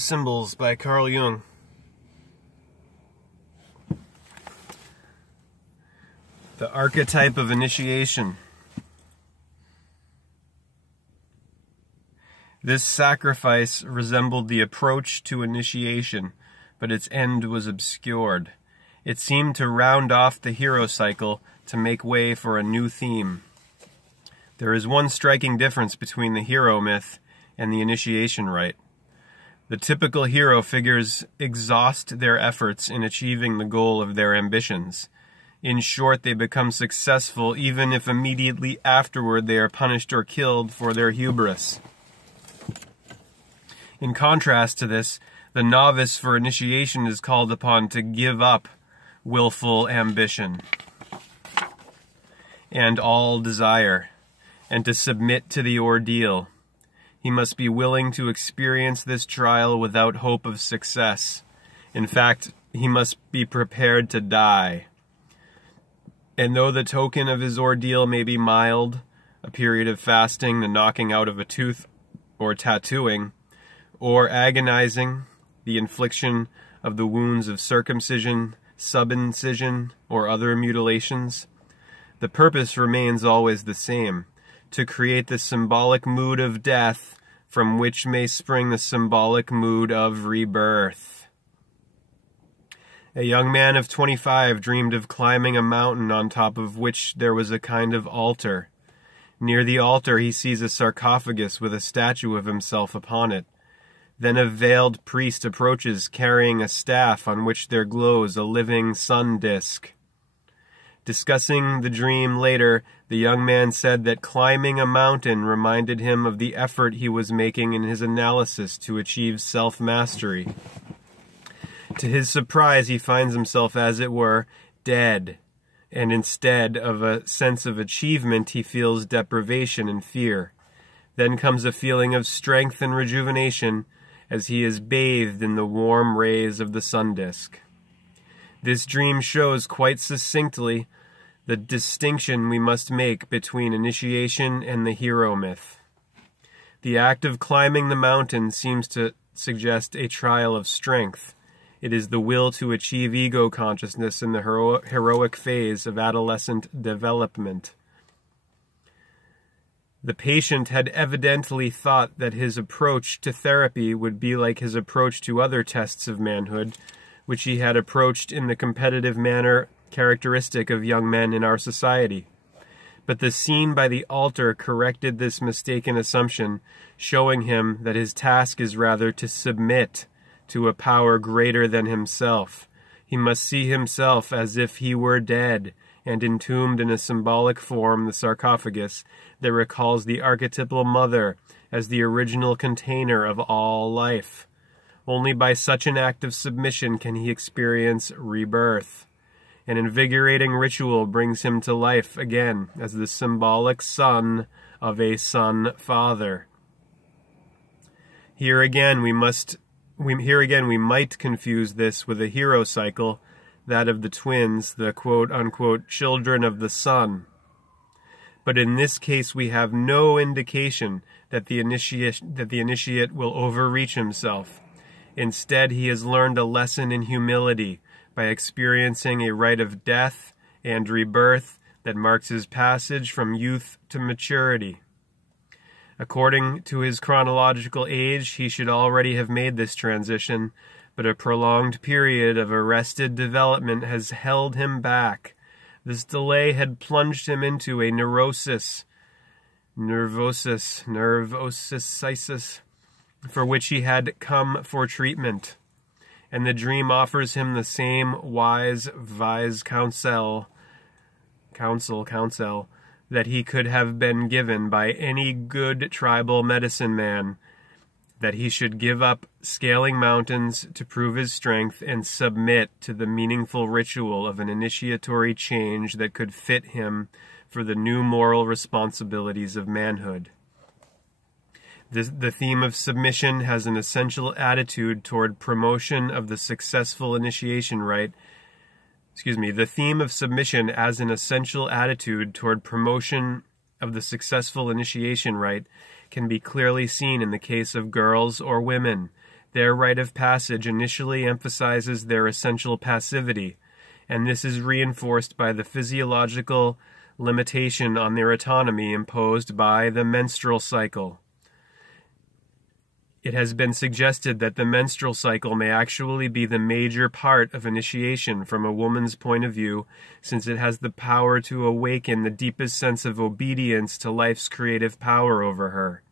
Symbols by Carl Jung. The archetype of initiation. This sacrifice resembled the approach to initiation, but its end was obscured. It seemed to round off the hero cycle to make way for a new theme. There is one striking difference between the hero myth and the initiation rite. The typical hero figures exhaust their efforts in achieving the goal of their ambitions. In short, they become successful even if immediately afterward they are punished or killed for their hubris. In contrast to this, the novice for initiation is called upon to give up willful ambition and all desire, and to submit to the ordeal. He must be willing to experience this trial without hope of success. In fact, he must be prepared to die. And though the token of his ordeal may be mild, a period of fasting, the knocking out of a tooth, or tattooing, or agonizing, the infliction of the wounds of circumcision, subincision, or other mutilations, the purpose remains always the same: to create the symbolic mood of death from which may spring the symbolic mood of rebirth. A young man of 25 dreamed of climbing a mountain on top of which there was a kind of altar. Near the altar he sees a sarcophagus with a statue of himself upon it. Then a veiled priest approaches carrying a staff on which there glows a living sun disk. Discussing the dream later, the young man said that climbing a mountain reminded him of the effort he was making in his analysis to achieve self-mastery. To his surprise, he finds himself, as it were, dead, and instead of a sense of achievement, he feels deprivation and fear. Then comes a feeling of strength and rejuvenation as he is bathed in the warm rays of the sun disk. This dream shows quite succinctly the distinction we must make between initiation and the hero myth. The act of climbing the mountain seems to suggest a trial of strength. It is the will to achieve ego consciousness in the heroic phase of adolescent development. The patient had evidently thought that his approach to therapy would be like his approach to other tests of manhood, which he had approached in the competitive manner characteristic of young men in our society. But the scene by the altar corrected this mistaken assumption, showing him that his task is rather to submit to a power greater than himself. He must see himself as if he were dead, and entombed in a symbolic form, the sarcophagus, that recalls the archetypal mother as the original container of all life. Only by such an act of submission can he experience rebirth. An invigorating ritual brings him to life again as the symbolic son of a son father. Here again we might confuse this with a hero cycle, that of the twins, the quote-unquote children of the sun. But in this case we have no indication that the initiate will overreach himself. Instead, he has learned a lesson in humility by experiencing a rite of death and rebirth that marks his passage from youth to maturity. According to his chronological age, he should already have made this transition, but a prolonged period of arrested development has held him back. This delay had plunged him into a nervosis, for which he had come for treatment. And the dream offers him the same wise counsel that he could have been given by any good tribal medicine man, that he should give up scaling mountains to prove his strength and submit to the meaningful ritual of an initiatory change that could fit him for the new moral responsibilities of manhood. The theme of submission has an essential attitude toward promotion of the successful initiation rite. The theme of submission as an essential attitude toward promotion of the successful initiation rite can be clearly seen in the case of girls or women. Their rite of passage initially emphasizes their essential passivity, and this is reinforced by the physiological limitation on their autonomy imposed by the menstrual cycle. It has been suggested that the menstrual cycle may actually be the major part of initiation from a woman's point of view, since it has the power to awaken the deepest sense of obedience to life's creative power over her.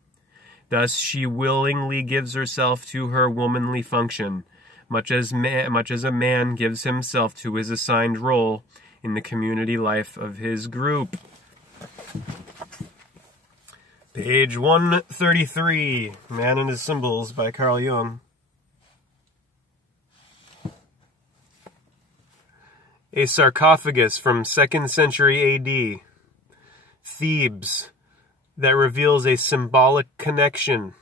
Thus, she willingly gives herself to her womanly function, much as a man gives himself to his assigned role in the community life of his group. Page 133, Man and His Symbols by Carl Jung. A sarcophagus from 2nd century AD, Thebes, that reveals a symbolic connection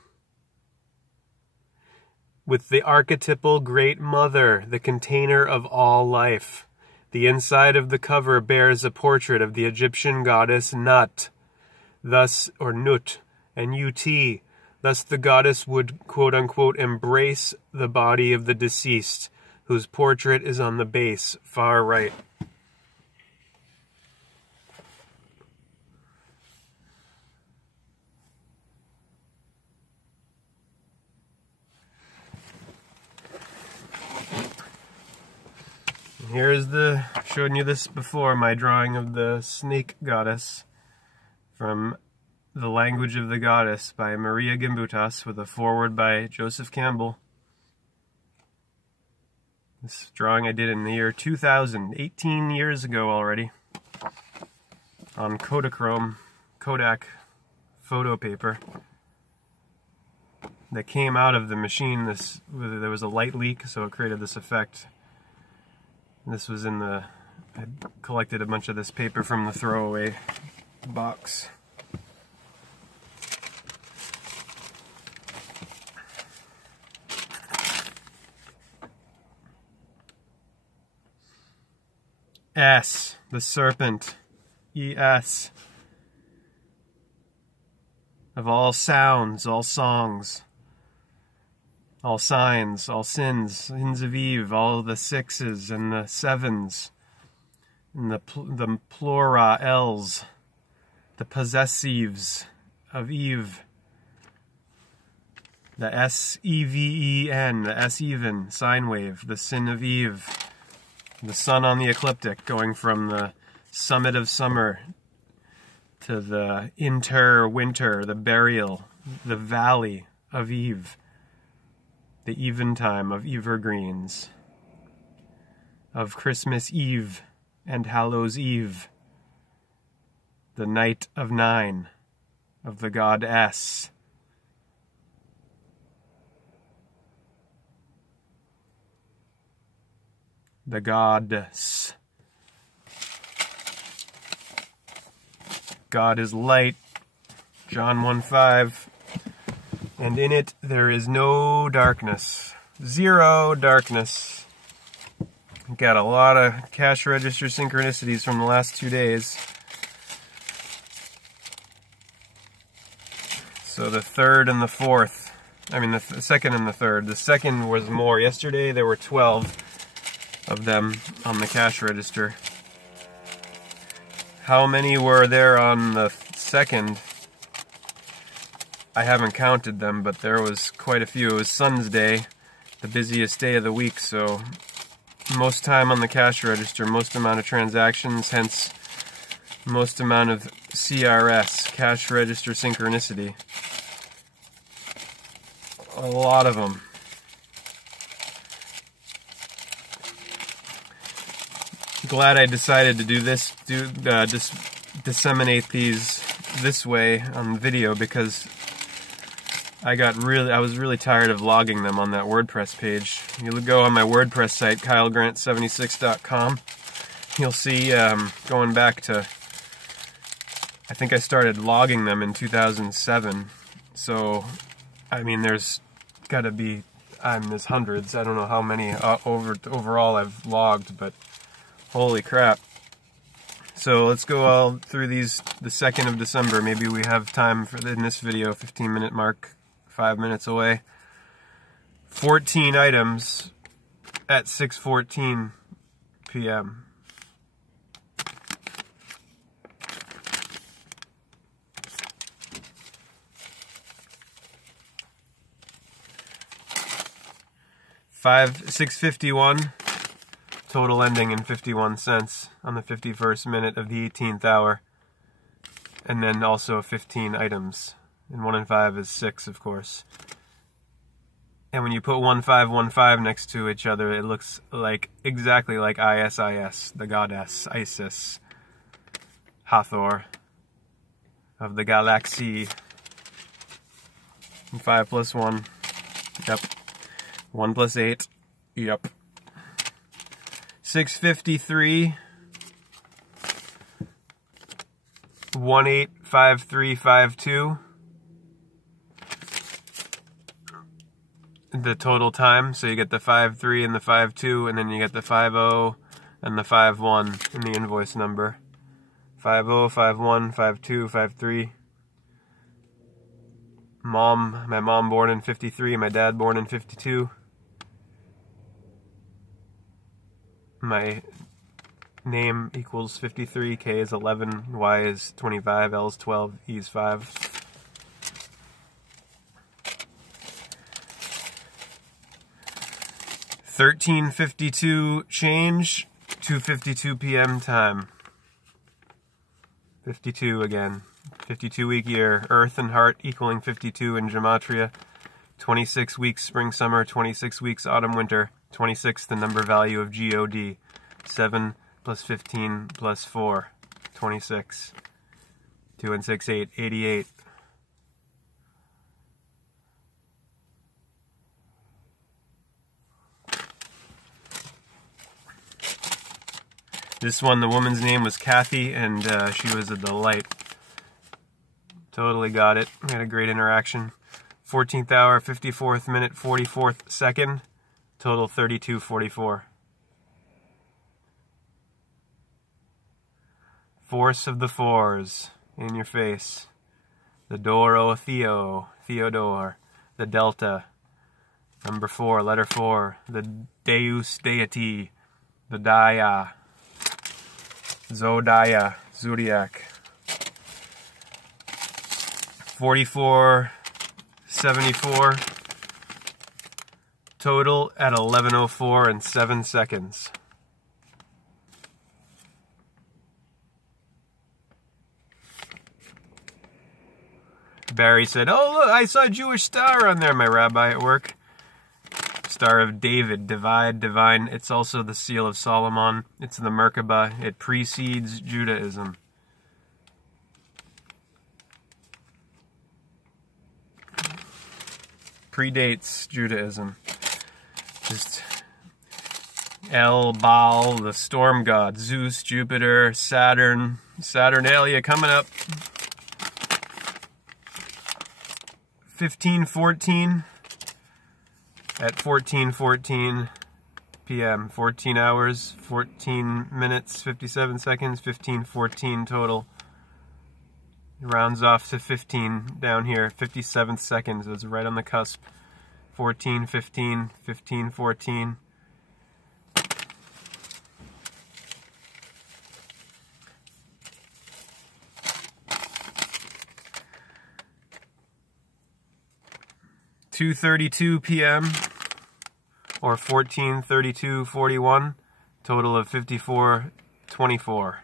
with the archetypal Great Mother, the container of all life. The inside of the cover bears a portrait of the Egyptian goddess Nut, thus, or Nut, N-U-T. Thus the goddess would, quote-unquote, embrace the body of the deceased, whose portrait is on the base, far right. Here's showing you this before, my drawing of the snake goddess from The Language of the Goddess by Maria Gimbutas, with a foreword by Joseph Campbell. This drawing I did in the year 2000, 18 years ago already, on Kodachrome, Kodak photo paper that came out of the machine. There was a light leak, so it created this effect. This was I collected a bunch of this paper from the throwaway box. S, the serpent, E-S, of all sounds, all songs, all signs, all sins of Eve, all the sixes and the sevens, and the plurals, the possessives of Eve, the S-E-V-E-N, the S-even, sine wave, the sin of Eve, the sun on the ecliptic, going from the summit of summer to the interwinter, the burial, the valley of Eve, the eventime of evergreens, of Christmas Eve and Hallows Eve, the night of 9, of the god S, the goddess. God is light, John 1:5, and in it there is no darkness. Zero darkness. Got a lot of cash register synchronicities from the last 2 days. So the third and the fourth, the second and the third. The second was more. Yesterday there were 12 of them on the cash register. How many were there on the second? I haven't counted them, but there was quite a few. It was Sun's Day, the busiest day of the week, so most time on the cash register, most amount of transactions, hence most amount of CRS, cash register synchronicity. A lot of them. Glad I decided to do this, just disseminate these this way on video, because I was really tired of logging them on that WordPress page. You'll go on my WordPress site, kylegrant76.com. You'll see, going back to, I think I started logging them in 2007. So, there's got to be, there's hundreds. I don't know how many overall I've logged, but holy crap. So let's go all through these, the 2nd of December. Maybe we have time for in this video, 15-minute mark, 5 minutes away. 14 items at 6:14 p.m. $6:51, total ending in 51 cents on the 51st minute of the 18th hour. And then also 15 items. And 1 and 5 is 6, of course. And when you put 1515 next to each other, it looks like exactly like Isis, the goddess Isis, Hathor of the galaxy. And 5 plus 1, yep. 1 plus 8, yep. 653, 185352. The total time, so you get the 53 and the 52, and then you get the 50 and the 51 in the invoice number. 50, 51, 52, 53. My mom born in 53, my dad born in 52. My name equals 53, K is 11, Y is 25, L is 12, E is 5. $13.52 change, 2:52 p.m. time. 52 again. 52-week year. Earth and heart equaling 52 in gematria. 26 weeks spring summer, 26 weeks autumn winter. 26 the number value of God. 7 plus 15 plus 4. 26. 2 and 6, 8. 88. This one, the woman's name was Kathy, and she was a delight. Totally got it. We had a great interaction. 14th hour, 54th minute, 44th second. Total 32:44. Force of the fours in your face. The Doro Theodore. The Delta. Number 4, letter 4. The Deus Deity. The Daya. Zodiac. 4474 total at 11:04 and 7 seconds. Barry said, "Oh look, I saw a Jewish star on there, my rabbi at work. Star of David, divine. It's also the seal of Solomon. It's the Merkabah. It precedes Judaism." Predates Judaism. Just El, Baal, the storm god, Zeus, Jupiter, Saturnalia coming up. 1514 at 14:14 p.m. 14 hours, 14 minutes, 57 seconds, 15:14 total. It rounds off to 15 down here, 57 seconds. It's right on the cusp. 14:15, 15:14. $2:32 p.m. or 14:32:41. Total of 54:24.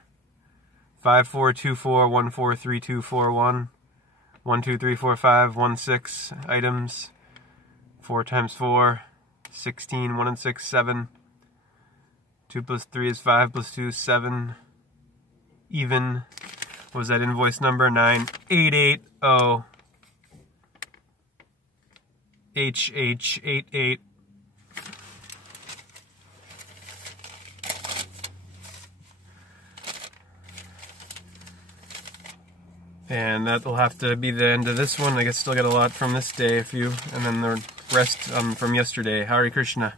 5424143241. 1 2 3 4 5 1 6 items. 4 times 4, 16. 1 and 6, 7. 2 plus 3 is 5 plus 2 is 7. Even. What was that invoice number? 9880 HH88. And that'll have to be the end of this one. I guess still got a lot from this day, and then the rest from yesterday. Hare Krishna.